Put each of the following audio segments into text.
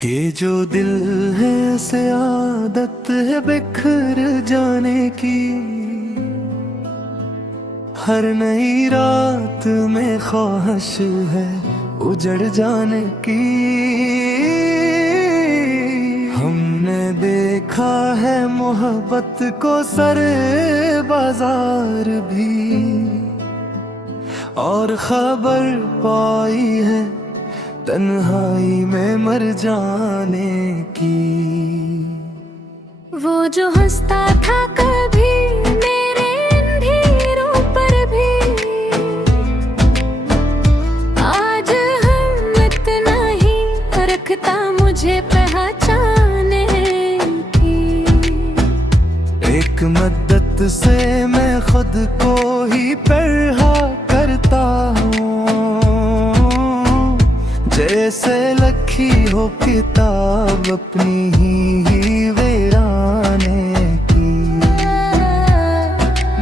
ये जो दिल है ऐसे आदत है बिखर जाने की। हर नई रात में ख्वाहिश है उजड़ जाने की। हमने देखा है मोहब्बत को सरे बाजार भी, और खबर पाई है तन्हाई में मर जाने की। वो जो हंसता था कभी मेरे अंधेरों पर भी, आज हम इतना ही रखता मुझे पहचाने की। एक मद्दत से मैं खुद को ही पढ़ा करता हूँ, जैसे लखी हो किताब अपनी ही वीराने की।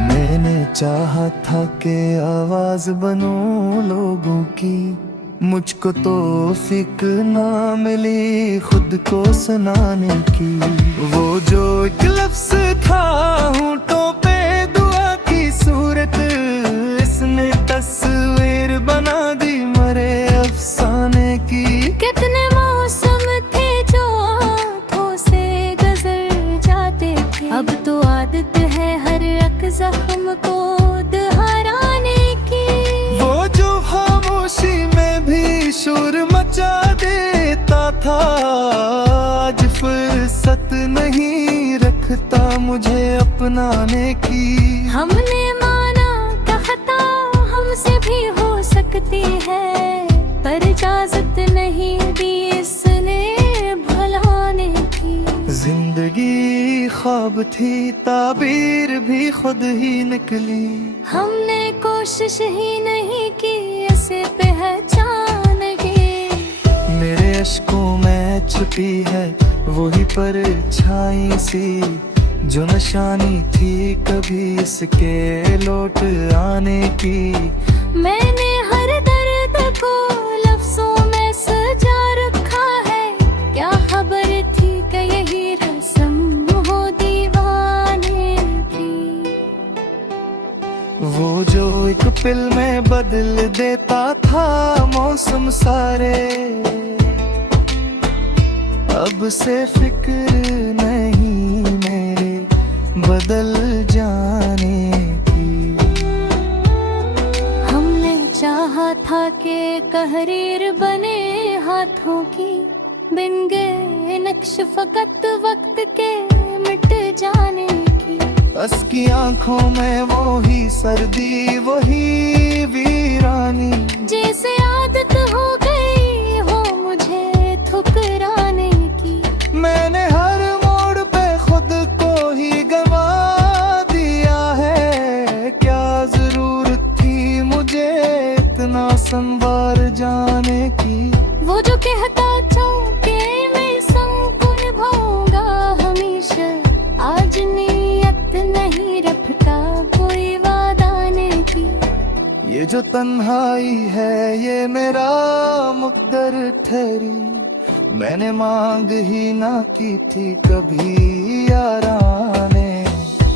मैंने चाहा था कि आवाज बनूं लोगों की, मुझको तो फिक्र ना मिली खुद को सुनाने की। वो जो एक लफ्ज़ था होंठों पे दुआ की सूरत, इसने तस्वीर बना दी मरे अफसाने की। कितने मौसम थे जो आँखों से गुजर जाते थे, अब तो आदत है हर एक जख्म को दोहराने की। वो जो खामोशी में भी शोर मचा देता था, आज फुर्सत नहीं रखता मुझे अपनाने की। हमने माना क्या खता हमसे भी हो सकती है, पर इजाजत नहीं दी इसने भुलाने की। जिंदगी ख्वाब थी ताबीर भी खुद ही निकली, हमने कोशिश ही नहीं की इसे पहचान के। मेरे अश्कों में छुपी है वही परछाई सी, जो निशानी थी कभी इसके लौट आने की। मैंने हर दर्द को लफ्जों में सजा रखा है, क्या खबर थी कि यही रस्म हो दीवाने की। वो जो एक पिल में बदल देता था मौसम सारे, अब से फिक्र नहीं मेरे बदल जाने की। हमने चाहा था कि कहरीर बने हाथों की, बिन गए नक्श फकत वक्त के मिट जाने की। बस की आंखों में वो ही सर्दी वही वीरानी, जैसे आदत हो गई हो मुझे ठुकराने की। मैंने हर मोड़ पे खुद को ही गवा दिया है, क्या जरूरत थी मुझे इतना संवार जाने की। वो जो कहता चौके मैं संग को निभाऊंगा हमेशा, आज नीयत नहीं रखता कोई वादाने की। ये जो तन्हाई है ये मेरा मुकद्दर ठहरी, मैंने मांग ही ना की थी कभी याराने।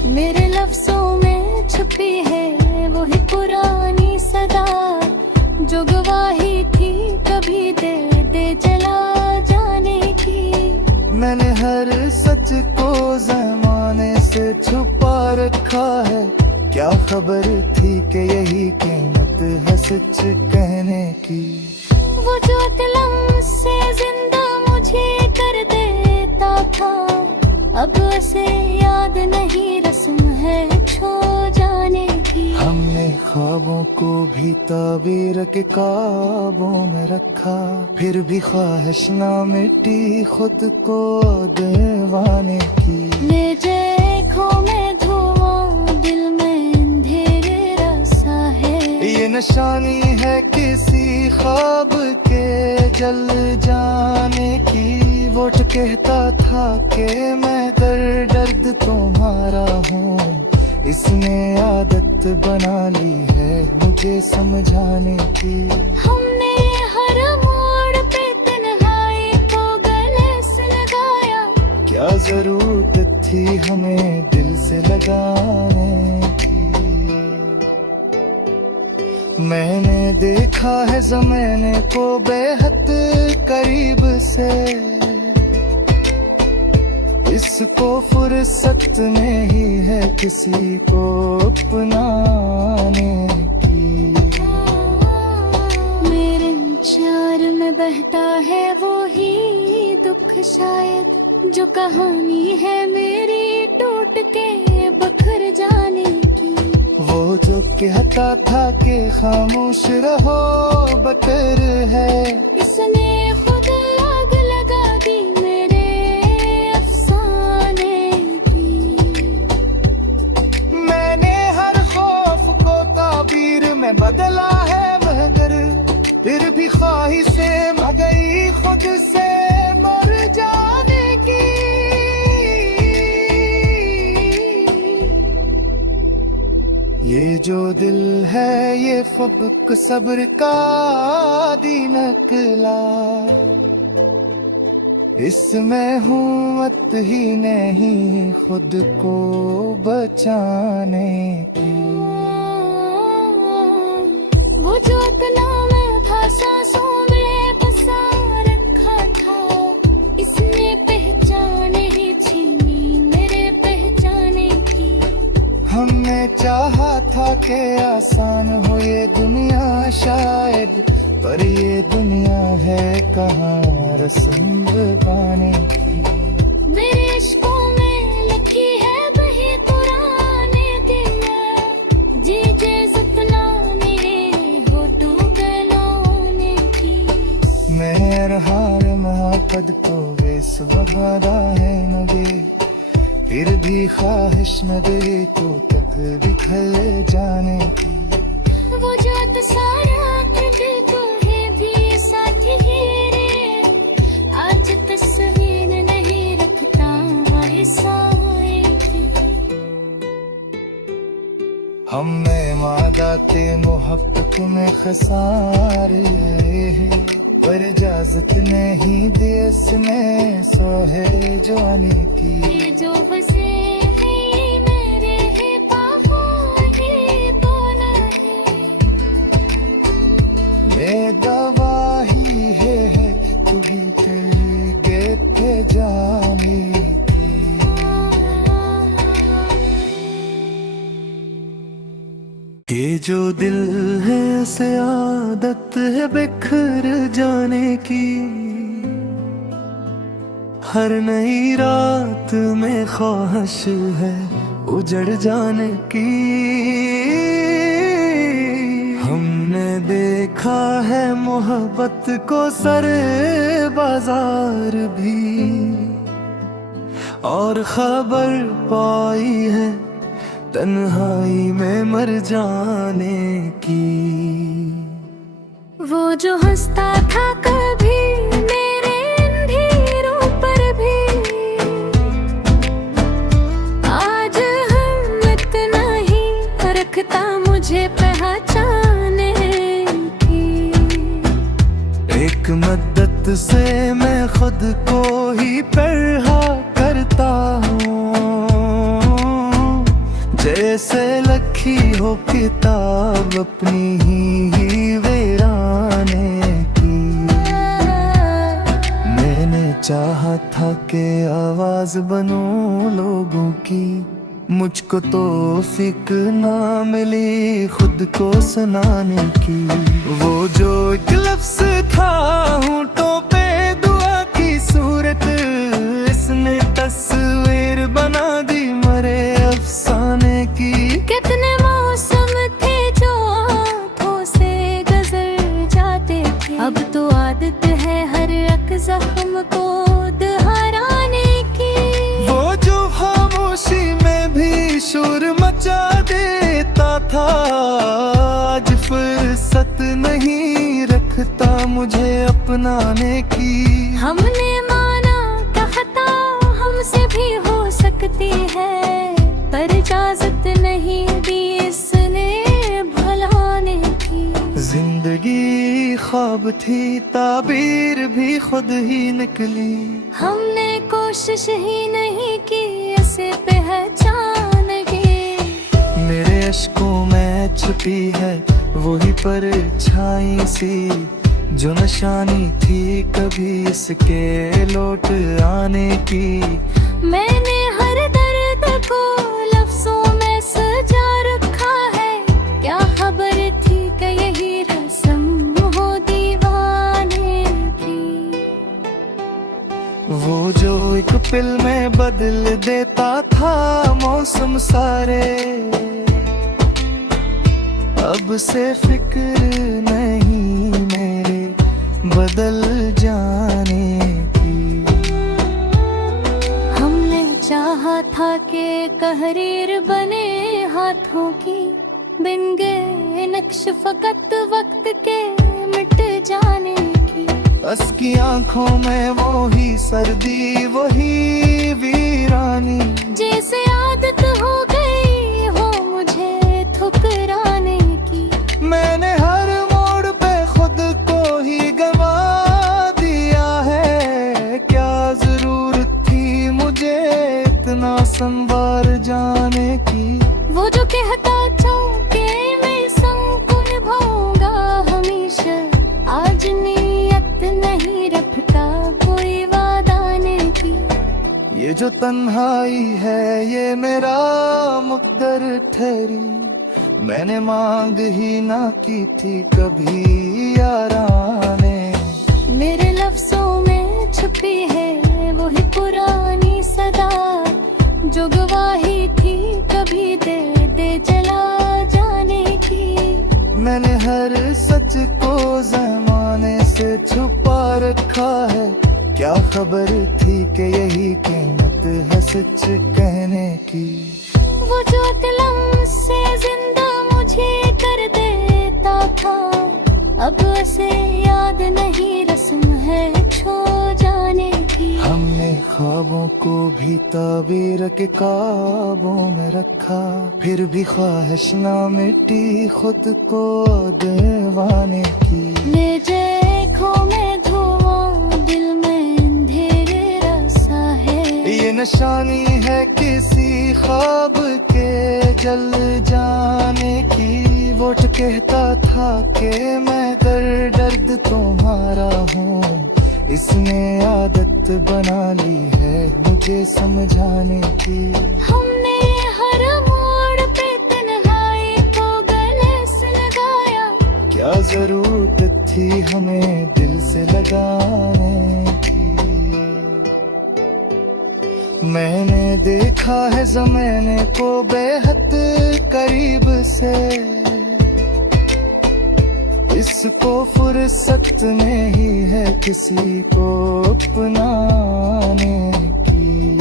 मेरे लफ्जों में छुपी है वही पुरानी सदा, जो गवाही थी कभी दे दे चला जाने की। मैंने हर सच को ज़माने से छुपा रखा है, क्या खबर थी कि यही कीमत है सच कहने की। वो जो दिलम से जिंदा मुझे कर देता था, अब उसे याद नहीं रस्म है छो जाने की। हमने ख्वाबों को भी ताबीर के काबू में रखा, फिर भी ख्वाहिश ना मिटी खुद को दीवाने की। ले आँखों में धुआं दिल में अंधेरे रसा है, ये निशानी है किसी ख्वाब के जल जाने की। वो जो कहता था कि मैं दर्द तुम्हारा हूँ, इसने आदत बना ली है मुझे समझाने की। हमने हर मोड़ पे तन्हाई को गले क्या जरूरत थी हमें दिल से लगाने की। मैंने देखा है ज़माने को बेहद करीब से, इसको फुर्सत नहीं है किसी को अपनाने की। मेरे इंतजार में बहता है वो ही दुख शायद, जो कहानी है मेरी टूट के बखर जाने की। वो जो कहता था कि खामोश रहो बटर है, इसने खुद आग लगा दी मेरे अफसाने की। मैंने हर खौफ को ताबीर में बदला है, मगर फिर भी ख्वाहिशें मगई खुद से मर जाने की। ये जो दिल है ये फब्क सब्र का दी नकला, इसमें हुम्मत ही नहीं खुद को बचाने की। वो जो इतना मैं था सांसों में बसा रखा था, इसने पहचान ही छीनी मेरे पहचाने की। हमने चाहा था कि आसान हो ये दुनिया शायद, पर ये दुनिया है कहाँ रस्म पाने की। मेरे इश्कों में लिखी है बही पुराने दिन, जी जे सपनाने हो तू गलाने की। मेर हार महापद तो वेस बबादा है नगे, फिर भी ख्वाहिश न दे तो तक बिखर जाने की। वो जो सारा बिल्कुल है भी साथी ही रे, आज तस्वीर नहीं रखता साए की। हमने मादाते मोहब्बत में खसारे हैं, पर इजाजत नहीं दी इसमें सोहे जाने की। ये जो बसे है मेरे है बाहों ही बोला है, बेदवा ही है तू भी गे थे जाने की। ये जो दिल है से आदत है बिखर जाने की, हर नई रात में ख्वाहिश है उजड़ जाने की। हमने देखा है मोहब्बत को सर बाजार भी, और खबर पाई है तन्हाई में मर जाने की। वो जो हंसता था कभी मेरे अंधेरों पर भी, आज हिम्मत नहीं रखता मुझे पहचाने की। एक मद्दत से मैं खुद को ही पढ़ा करता हूँ, जैसे लखी हो किताब अपनी ही वीराने की। मैंने चाहा था कि आवाज बनूं लोगों की, मुझको तो फिक्र ना मिली खुद को सुनाने की। वो जो एक लफ्ज़ था होंठों पे दुआ की सूरत, इसने तस्वीर बना दी मरे अफसाने की। कितने मौसम थे जो आँखों से गुजर जाते थे, अब तो आदत है हर एक जख्म को दोहराने की। वो जो खामोशी में भी शोर मचा देता था, आज फुर्सत नहीं रखता मुझे अपनाने की। हमने माना कहता हमसे भी हो सकती है, पर इजाजत नहीं दी इसने भुलाने की। जिंदगी ख्वाब थी ताबीर भी खुद ही निकली। हमने कोशिश ही नहीं की इसे पहचान की। मेरे अश्कों में छुपी है वही परछाई सी, जो निशानी थी कभी इसके लौट आने की। मैंने हर दर्द को लफ्जों में सजा रखा है, क्या खबर थी कि यही रस्म हो दीवाने की। वो जो एक पिल में बदल देता था मौसम सारे, अब से फिक्र नहीं मेरे बदल जाने की। हमने चाहा था कि तहरीर बने हाथों की, बिन गए नक्श फकत वक्त के मिट जाने की। बस की आंखों में वो ही सर्दी वही वीरानी, जैसे आदत हो गई हो मुझे ठुकराने की। मैंने हर मोड़ पे खुद को ही गवा दिया है, क्या जरूरत थी मुझे इतना संवार जाने की। वो जो कहता था कि मैं संग को निभाऊंगा हमेशा, आज नीयत नहीं रखता कोई वादा नहीं की। ये जो तन्हाई है ये मेरा मुकद्दर ठहरी, मैंने मांग ही ना की थी कभी याराने। मेरे लफ्जों में छुपी है वही पुरानी सदा, जो गवाही थी कभी दे दे चला जाने की। मैंने हर सच को ज़माने से छुपा रखा है, क्या खबर थी कि यही कीमत है सच कहने की। वो जो कलम से जिंदा मुझे कर देता था, अब उसे याद नहीं रस्म है छो जाने की। हमने ख्वाबों को भी ताबीर के काबों में रखा, फिर भी ख्वाहिश ना मिटी खुद को दीवाने की। ले जाए खो में धुआं दिल में अंधेरे रसा है, ये निशानी है किसी ख्वाब के जल जाने की। वो जो कहता था कि मैं दर्द तुम्हारा हूँ, इसने आदत बना ली है मुझे समझाने की। हमने हर मोड़ पे तन्हाई को गले से लगाया, क्या जरूरत थी हमें दिल से लगाने की। मैंने देखा है ज़माने को बेहद करीब से, इसको फुर्सत नहीं है किसी को अपनाने की।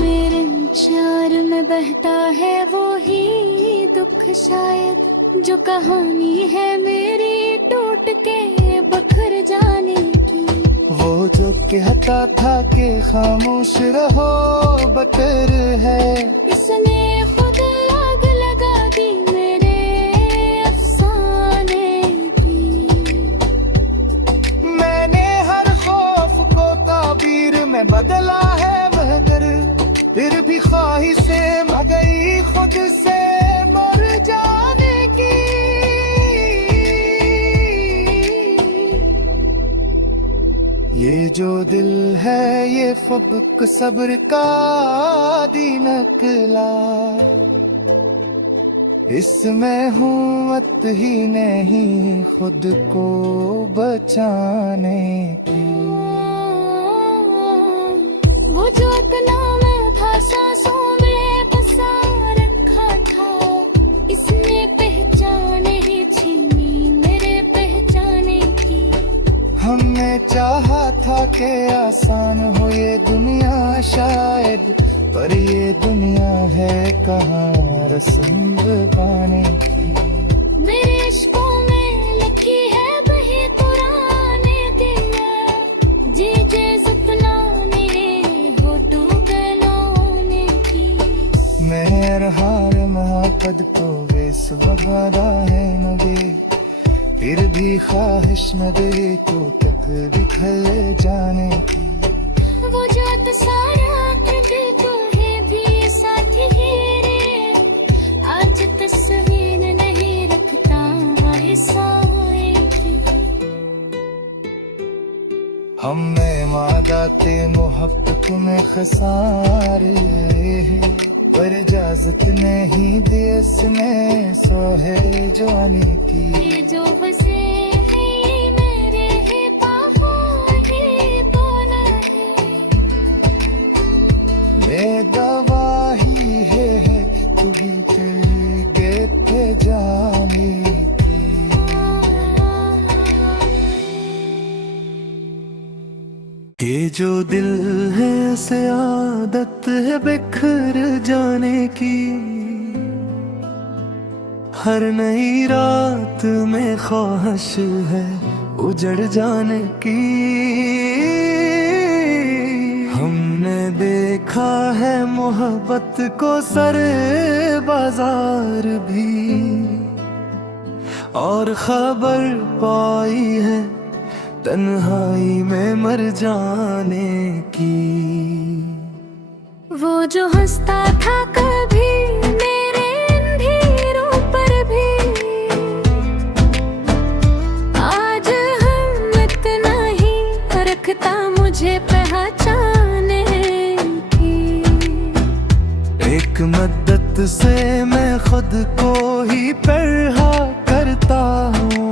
मेरे चार में बहता है वो ही दुख शायद, जो कहानी है मेरी टूट के बखर जाने की। वो जो कहता था कि खामोश रहो बटर है, इसने खुद आग लगा दी मेरे अफसाने की। मैंने हर खौफ को ताबीर में बदला है मगर, फिर भी ख्वाहिशें मगई खुद से मर जाने की। ये जो दिल है ये फब्क सब्र का दी नकला, इसमें हुम्मत ही नहीं खुद को बचाने की। वो जो इतना में था सांसों में बसा रखा था, इसने पहचान ही छीनी मेरे पहचाने की। हमने चाहा था कि आसान हो ये दुनिया शायद, पर ये दुनिया है कहाँ रस्म पाने की। मेरे इश्कों में लिखी है वही पुराने दिया, जी जे सतनाने होठों गलाने की। मैं हार महापद को वेस वफादा है नगे, फिर भी ख्वाहिश न दे तो तक बिखर जाने की। वो जात सारा तक तुम्हें भी साथ ही रे, आज तस्वीर नहीं रखता साए की। हमने मादाते मोहब्बत में खसारे हैं, पर इजाजत नहीं दी इसने सोहे जाने की। ये जो बसे है मेरे है बाहों ही बोला है, बेदवाही है तू भी तेरे थे जाने की। ये जो दिल है से आदत है बिखर जाने की, हर नई रात में ख्वाहिश है उजड़ जाने की। हमने देखा है मोहब्बत को सरे बाजार भी, और खबर पाई है तन्हाई में मर जाने की। वो जो हंसता था कभी मेरे अंधेरों पर भी, आज हम इतना ही रखता मुझे पहचाने की। एक मद्दत से मैं खुद को ही पढ़ा करता हूँ,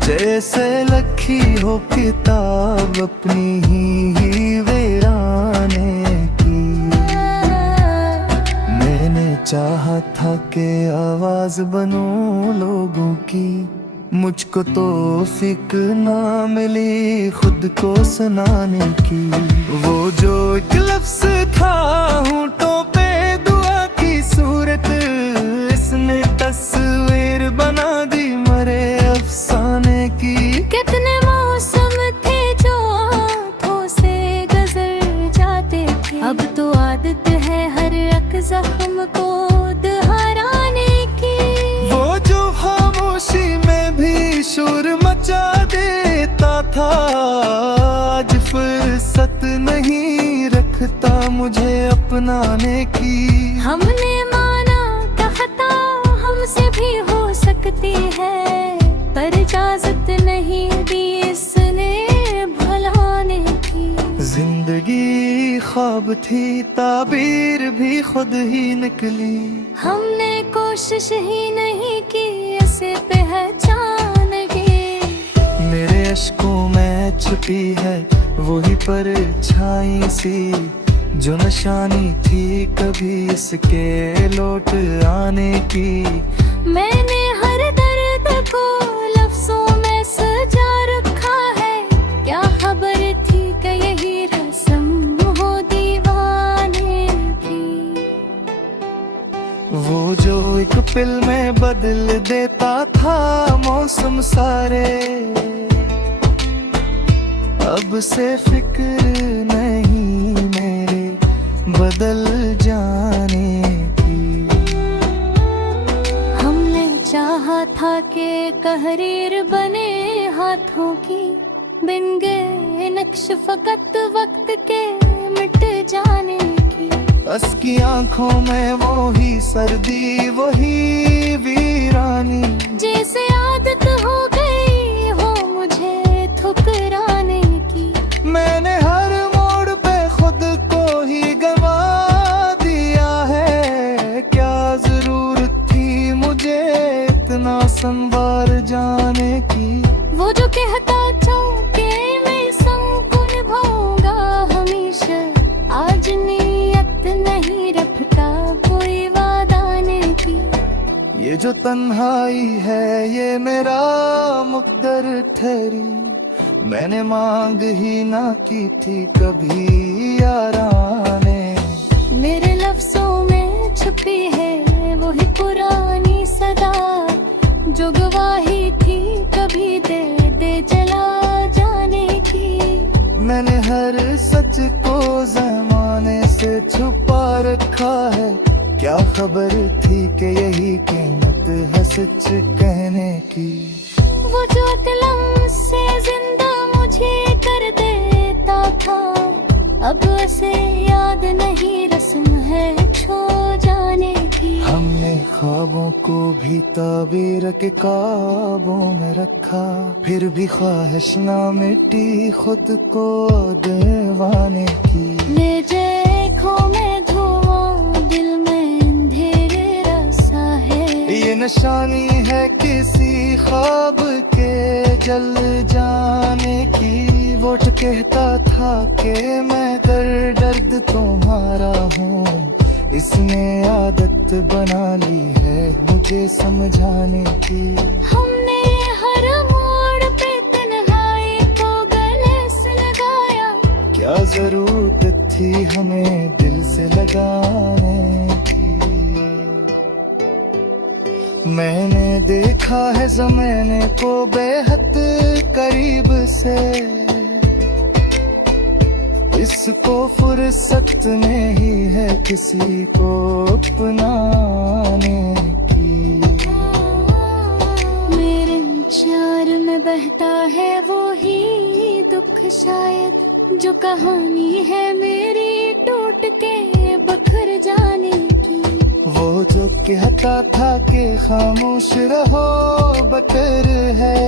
जैसे लखी हो किताब अपनी ही वीराने की। मैंने चाहा था कि आवाज बनूं लोगों की, मुझको तो फिक्र ना मिली खुद को सुनाने की। वो जो एक लफ्ज़ था होंठों पे दुआ की सूरत, इसने तस्वीर बना दी मरे अफसाने की। कितने मौसम थे जो आँखों से गुजर जाते थे, अब तो आदत है हर एक जख्म को दोहराने की। वो जो खामोशी में भी शोर मचा देता था, आज फुर्सत नहीं रखता मुझे अपनाने की। हमने माना कहता हमसे भी हो सकती है, पर इजाजत नहीं दी इसने भुलाने की। जिंदगी ख्वाब थी ताबीर भी खुद ही निकली, हमने कोशिश ही नहीं की इसे पहचान के। मेरे अश्कों में छुपी है वही परछाई सी, जो निशानी थी कभी इसके लौट आने की। मैंने हर दर्द को लफ्जों में सजा रखा है, क्या खबर थी कि यही रस्म हो दीवाने की। वो जो एक पिल में बदल देता था मौसम सारे, अब से फिक्र नहीं मेरे बदल जाने की। हमने चाहा था कि तहरीर बने हाथों की, बिन गए नक्श फकत वक्त के मिट जाने की। बस की आंखों में वो ही सर्दी वही वीरानी, जैसे आदत हो गई हो मुझे ठुकराने की। मैंने हर मोड़ पे खुद को ही गवा दिया है, क्या जरूरत थी मुझे इतना संवार जाने की। वो जो कहता था कि मैं सबको निभाऊंगा हमेशा, आज नीयत नहीं रखता कोई वादा नहीं की। ये जो तन्हाई है ये मेरा मुकद्दर ठहरी, मैंने मांग ही ना की थी कभी याराने। मेरे लफ्जों में छुपी है वही पुरानी सदा, जो गवाही थी कभी दे दे चला जाने की। मैंने हर सच को ज़माने से छुपा रखा है, क्या खबर थी कि यही कीमत है सच कहने की। वो जो दिलम से जिंदा मुझे कर देता था, अब उसे याद नहीं रस्म है छो जाने की। हमने ख्वाबों को भी ताबीर के काबों में रखा, फिर भी ख्वाहिश ना मिटी खुद को दीवाने की। ले देखो मैं धुआं दिल में अंधेरे रसा है, ये निशानी है किसी ख्वाब के जल जाने की। वो तो कहता था कि मैं दर्द तुम्हारा हूँ, इसने आदत बना ली है मुझे समझाने की। हमने हर मोड़ पे तन्हाई को गले से लगाया, क्या जरूरत थी हमें दिल से लगाने की। मैंने देखा है ज़माने को बेहद करीब से, इसको फुर्सत नहीं है किसी को अपनाने की। मेरे इंतजार में बहता है वो ही दुख शायद, जो कहानी है मेरी टूट के बखर जाने की। वो जो कहता था कि खामोश रहो बटर है,